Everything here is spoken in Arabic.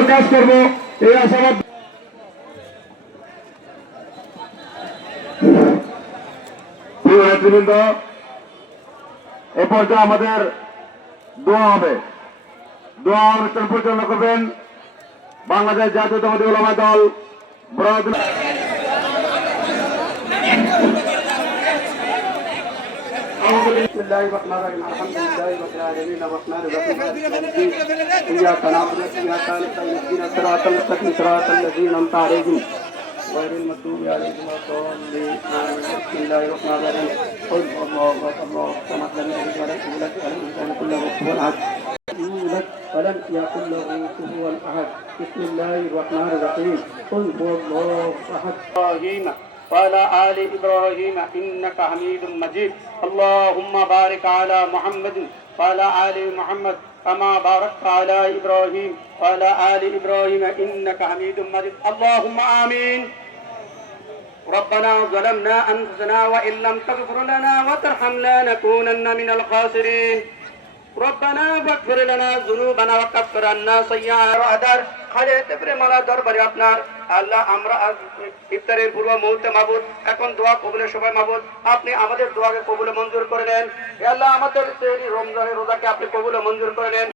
ভালো কাজ করবো এই আশাবাদ। নেতৃবৃন্দ, এ পর্যায়ে আমাদের দোয়া হবে। দোয়া অনুষ্ঠান পরিচালনা করবেন বাংলাদেশ জাতীয়তাবাদী উলামা দল বরাবর। بسم الله الرحمن الرحيم الحمد لله رب العالمين الرحمن الرحيم إياك نعبد وإياك نستعين اهدنا الصراط المستقيم صراط الذين أنعمت عليهم غير المغضوب عليهم ولا الضالين بسم الله الرحمن الرحيم قل هو الله الله الصمد لم يلد ولم يولد ولم يكن له كفوا أحد يولد ولم يكن له كفوا أحد بسم الله الرحمن الرحيم قل هو الله أحد وعلى آل إبراهيم إنك حميد مجيد اللهم بارك على محمد وعلى آل محمد كما باركت على إبراهيم وعلى آل إبراهيم إنك حميد مجيد اللهم آمين ربنا ظلمنا أنفسنا وإن لم تغفر لنا وترحمنا لنكونن من الخاسرين ربنا واغفر لنا ذنوبنا وكفر عنا سيئاتنا খালিতে প্রেমালা দরবারে আপনার আল্লাহ আমরা ইফতারের পূর্ব মুহূর্তে মাবুদ এখন দোয়া কবুলের সময় মাবুদ আপনি আমাদের দোয়াকে কবুলে মঞ্জুর করে নেন। হে আল্লাহ আমাদের রমজানের রোজাকে আপনি কবুলে মঞ্জুর করে নেন।